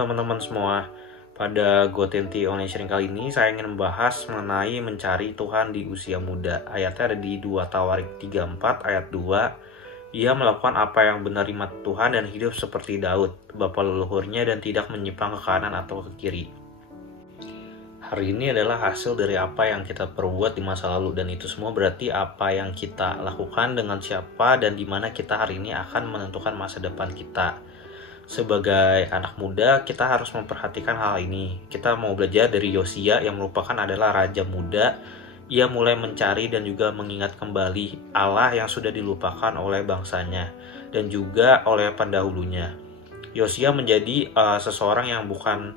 teman-teman semua. Pada GoTNT Online Sharing kali ini saya ingin membahas mengenai mencari Tuhan di usia muda. Ayatnya ada di 2 Tawarik 34 ayat 2. Ia melakukan apa yang benar di mata Tuhan dan hidup seperti Daud, bapa leluhurnya, dan tidak menyimpang ke kanan atau ke kiri. Hari ini adalah hasil dari apa yang kita perbuat di masa lalu, dan itu semua berarti apa yang kita lakukan, dengan siapa, dan di mana kita hari ini akan menentukan masa depan kita. Sebagai anak muda, kita harus memperhatikan hal ini. Kita mau belajar dari Yosia yang merupakan adalah raja muda. Ia mulai mencari dan juga mengingat kembali Allah yang sudah dilupakan oleh bangsanya dan juga oleh pendahulunya. Yosia menjadi seseorang yang bukan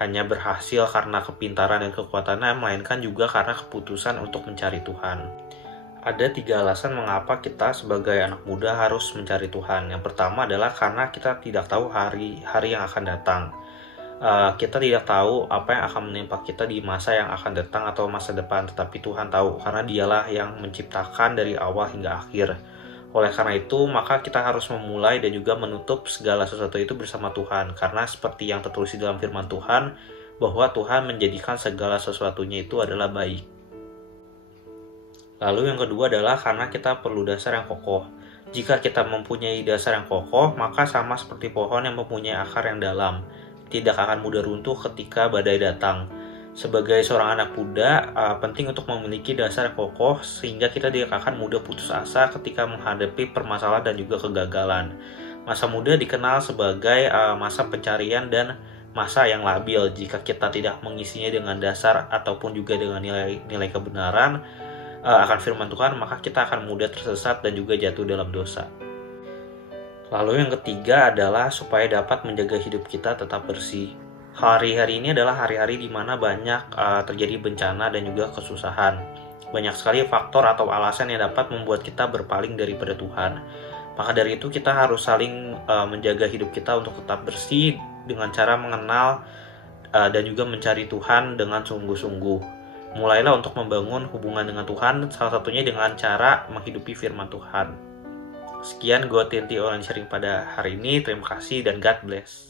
hanya berhasil karena kepintaran dan kekuatannya, melainkan juga karena keputusan untuk mencari Tuhan. Ada 3 alasan mengapa kita sebagai anak muda harus mencari Tuhan. Yang pertama adalah karena kita tidak tahu hari yang akan datang. Kita tidak tahu apa yang akan menimpa kita di masa yang akan datang atau masa depan, tetapi Tuhan tahu karena Dialah yang menciptakan dari awal hingga akhir. Oleh karena itu, maka kita harus memulai dan juga menutup segala sesuatu itu bersama Tuhan. Karena seperti yang tertulis di dalam firman Tuhan, bahwa Tuhan menjadikan segala sesuatunya itu adalah baik. Lalu yang kedua adalah karena kita perlu dasar yang kokoh. Jika kita mempunyai dasar yang kokoh, maka sama seperti pohon yang mempunyai akar yang dalam, tidak akan mudah runtuh ketika badai datang. Sebagai seorang anak muda, penting untuk memiliki dasar yang kokoh sehingga kita tidak akan mudah putus asa ketika menghadapi permasalahan dan juga kegagalan. Masa muda dikenal sebagai masa pencarian dan masa yang labil. Jika kita tidak mengisinya dengan dasar ataupun juga dengan nilai kebenaran akan firman Tuhan, maka kita akan mudah tersesat dan juga jatuh dalam dosa. Lalu yang ketiga adalah supaya dapat menjaga hidup kita tetap bersih. Hari-hari ini adalah hari-hari di mana banyak terjadi bencana dan juga kesusahan. Banyak sekali faktor atau alasan yang dapat membuat kita berpaling daripada Tuhan. Maka dari itu kita harus saling menjaga hidup kita untuk tetap bersih dengan cara mengenal dan juga mencari Tuhan dengan sungguh-sungguh. Mulailah untuk membangun hubungan dengan Tuhan, salah satunya dengan cara menghidupi firman Tuhan. Sekian GoTNT Online Sharing pada hari ini. Terima kasih dan God bless.